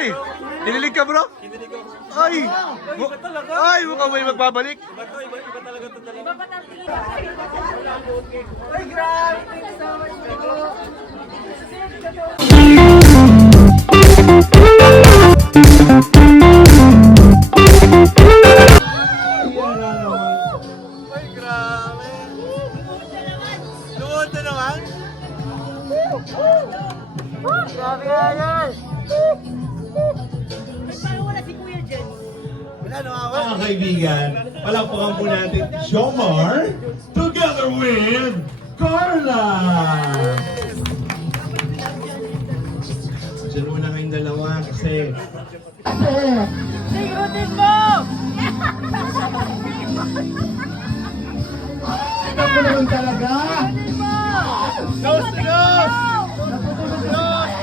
Ay! Dinilig ka, bro? Ay! Ay, mukhang may magbabalik. Iba talaga ito talaga. Ay, grabe! Thanks so much po! Ay, grabe. Luod na naman. Grabe nga yan. Wala nang awa. Mga kaibigan, palakpakan po natin Jomar together with Carla! Diyan muna kayong dalawa kasi... Sigurutin mo! Ikaw mo naman talaga! Nose to nose! Nose!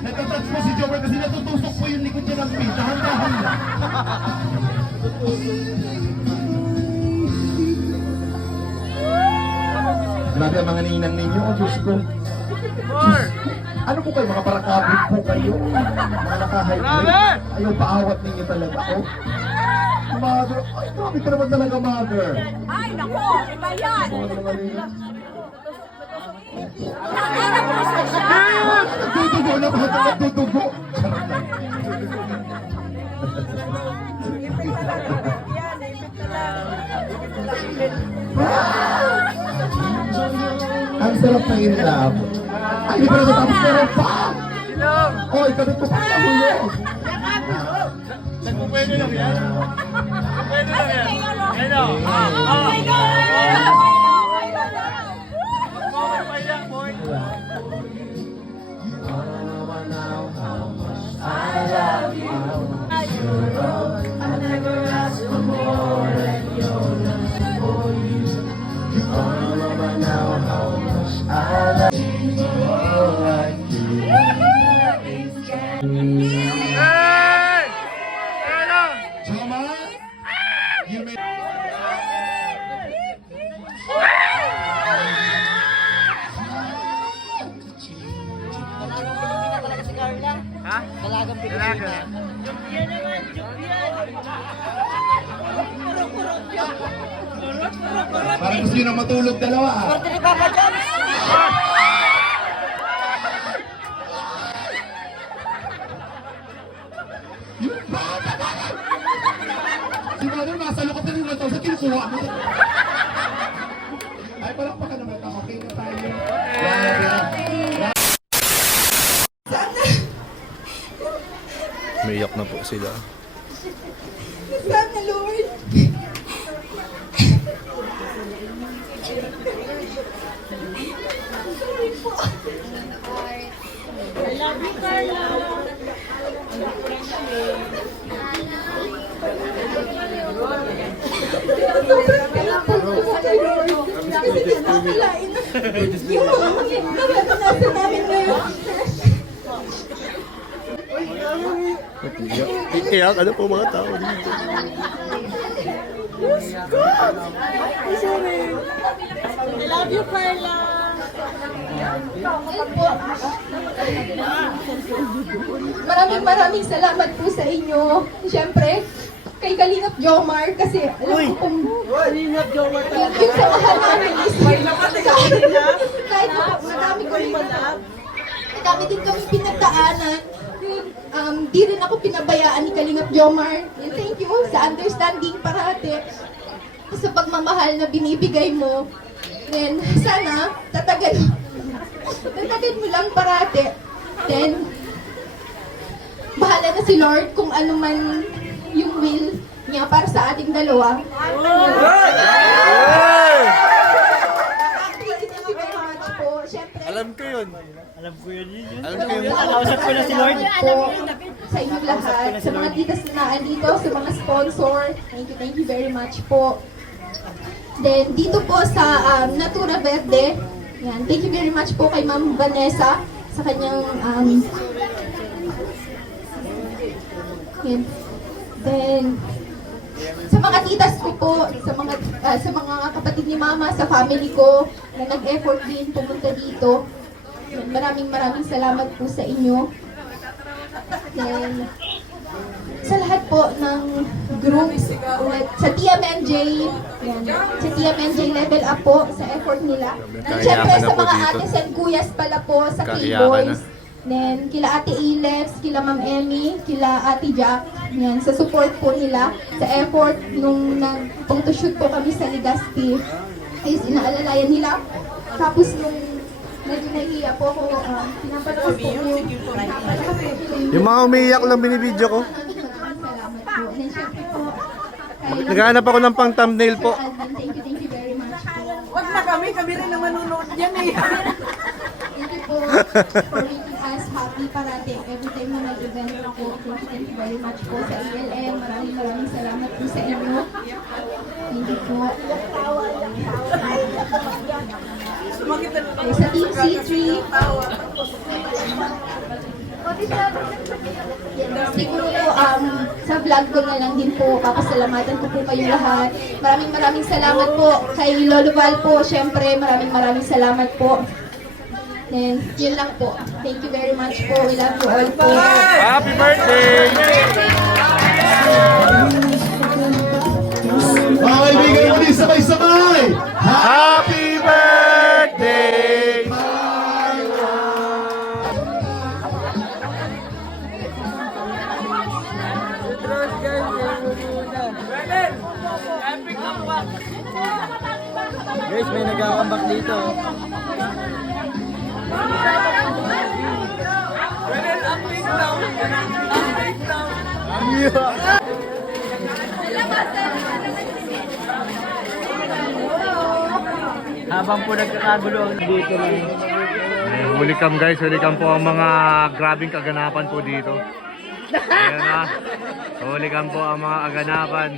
Natatouch mo si Jomar kasi natutusok po yung likod niya ng pin. Dahan-dahan lang. Grabe ang mga ninang ninyo. Oh, Diyos ko. Ano po kayo? Mga parakabit po kayo? Mga naka-hydrate? Ayaw paawat ninyo talaga. Oh. Mother. Ay, grabe ka naman talaga, mother. Ay, nako! Iba yan! Ano naman ninyo? Nakakita po sa siya! Nagdudugo na mga nagdudugo. Charot lang. Ang sarap ng inlove. Ay, hindi pa na natapos meron pa! Oh, ikabit ko pa sa hulog. Pwede lang yan. Pwede lang yan. Ayun o. Oh my God! Jomar, you may... Ha? Dalagang Pilipina. Parang gusto nyo na matulog dalawa ah. Yun ba? Si Mother, nasa loob na nila sa kinukuha mo. Ay, palakpakan naman. Okay na tayo. Umiyak na po sila. Sana, Lord! I love you, Carla! Sobrang thankful ko sa iyo. Kasi di nakakalain na yung mga naranasan namin ngayon. Iyak, ano po mga tao dito? I love you, Carla! Maraming salamat po sa inyo. Siyempre, kay Kalingap Jomar kasi alam ko kung Kalingap Jomar talaga. Yung samahan namin is kahit madami din kami pinagdaanan. Di rin ako pinabayaan ni Kalingap Jomar. And thank you sa understanding parate sa pagmamahal na binibigay mo. Then sana tatagan mo lang parate. Then bahala na si Lord kung ano man yung will niya para sa ating dalawa. Thank you very much po. Siyempre, Alam ko yun. Alam ko yun. Alam ko yun. Nakausap ko na si Lord. po sa inyo lahat, sa mga titas na nandito, sa mga sponsor. Thank you very much po. Then, dito po sa Natura Verde, yan, thank you very much po kay Ma'am Vanessa sa kanyang yan. Then, Sa mga titas ko po, sa mga kapatid ni Mama, sa family ko na nag-effort din pumunta dito. Maraming salamat po sa inyo. Then, sa lahat po ng groups, sa TMNJ, yan, sa TMNJ level up po, sa effort nila. And syempre sa mga ates and kuyas pala po, sa K-Boys. Then, kila Ate Ilex, kila Ma'am Emmy, kila Ate Jack, yan, sa support po nila, sa effort nung nag-photoshoot po kami sa Legazpi, is inaalalayan nila. Tapos nung medyo nahihiya po ako, pinapalakas po Yung mga umiiyak lang binibidyo ko. Salamat po. And syempre po, Naghahanap ako ng pang thumbnail po. Thank you very much po. Wag na kami rin ang manunood yan eh. Thank you po for making us happy parati. Every time na nag-event ako, thank you very much po sa ALM. Maraming salamat po sa inyo. Thank you po. Sa Team C3, siguro po, sa vlog ko na lang din po, papasalamatan ko po kayong lahat. Maraming salamat po kay Lolo Val po, syempre maraming salamat po. And yun lang po. Thank you very much po. We love you all po. Happy birthday! Mga kaibigan mo din, sabay-sabay! Happy birthday! Guys, may nagkakambak dito. Habang po nagkakagulo dito rin. Welcome guys, welcome po ang mga grabing kaganapan po dito. Ayan na. Welcome po ang mga kaganapan.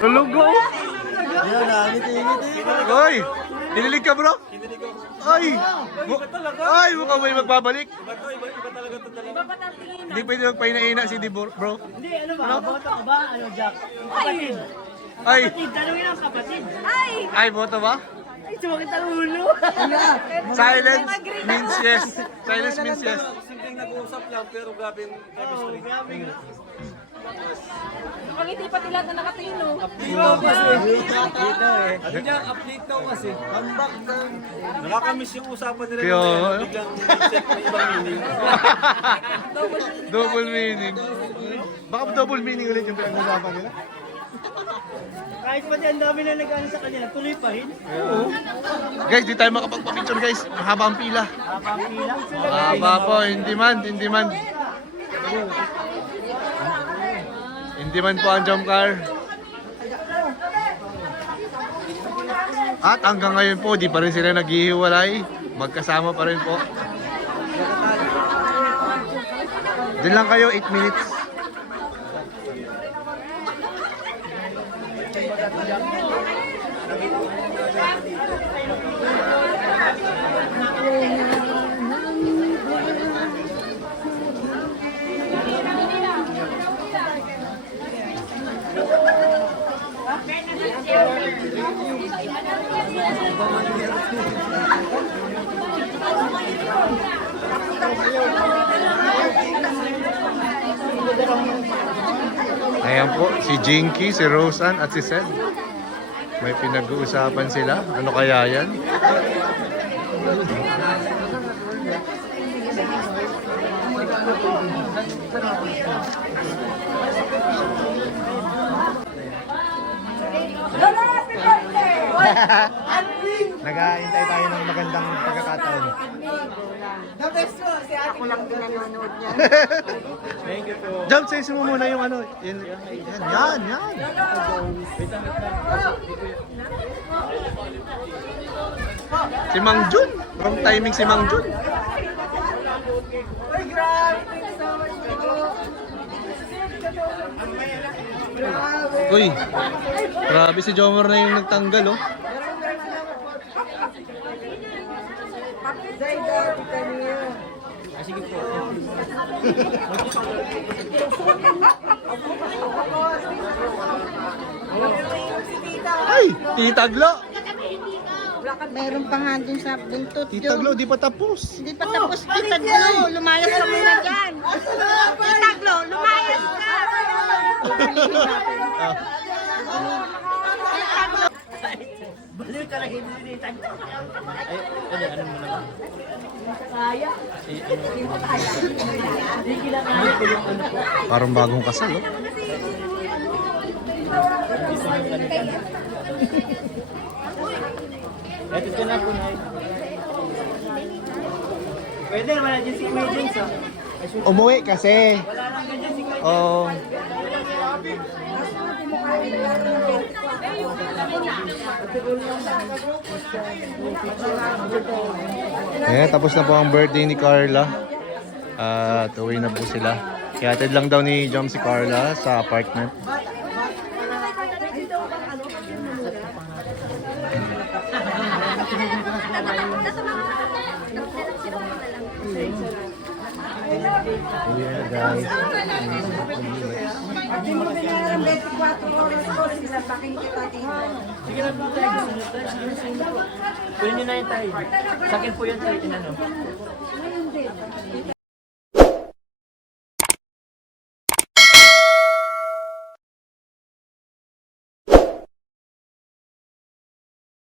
Tulugo! Yan na, ngiti-ngiti. Hoy! Kinilig ka bro? Ay! Ay! Mukhang may magbabalik. Hindi pwede magpahinahina si Dibor, bro. Hindi, ano ba? Boto ko ba? Ano, Jack? Kapatid. Ay! Kapatid, tanongin ang kapatid. Ay, boto ba? Ay, sumakit ang ulo. Silence means yes. Silence means yes. Simpleng nag-uusap lang pero grabe yung chemistry. Grabe nga. Pangiti pati lahat na nakatino. Dito eh. Ano niya, update daw kasi. Nakakamiss yung usapan nila Kaya, yung kaya biglang set na ibang meaning. Double meaning. Baka double meaning ulit yung pinag-usapan nila. Kahit pati ang dami na nag-ano sa kanya, tuloy pa rin. Guys, di tayo makapagpapicture guys. Mahaba ang pila. Kapapila. Mahaba po, hindi man. Hindi man po ang jump car. At hanggang ngayon po, di pa rin sila naghihiwalay. Magkasama pa rin po. Diyan lang kayo, 8 minutes. Ayan po, si Jinky, si Roseanne at si Seth. May pinag-uusapan sila. Ano kaya yan? Nag-aantay tayo ng magandang pagkakataon. The best mo, si ate. Ako lang din nanonood niya. Thank you po. Jump, say mo muna yung ano. Yan. Si Mang Jun. Wrong timing si Mang Jun. Ay, grabe. Thanks so much po. Grabe. Uy, grabe si Jomar na yung nagtanggal oh. Zayda, kita niyo. Sige po. Si tita. Ay, Tita Glo. Meron pa nga dun sa buntot Tita Glo, di pa tapos. Hindi pa tapos Tita Glo. Lumayas ka muna dyan. Tita Glo, lumayas ka. Baliw ka lang hindi dito. Parang bagong kasal, oh. Eto ka na po na. Pwede naman na dyan si Kuya James ah. Umuwi kasi. Wala lang ganyan si Kuya Oh. Tapos na po ang birthday ni Carla. At uwi na po sila. Ihatid lang daw ni Jom si Carla sa apartment. Uwi na guys. Hindi mo binayaran 24 oras ko sila baking kita dito. Sige na po tayo. Gusto nyo tayo. Kunin nyo na yun tayo. Sa akin po yun tayo. Tinanong.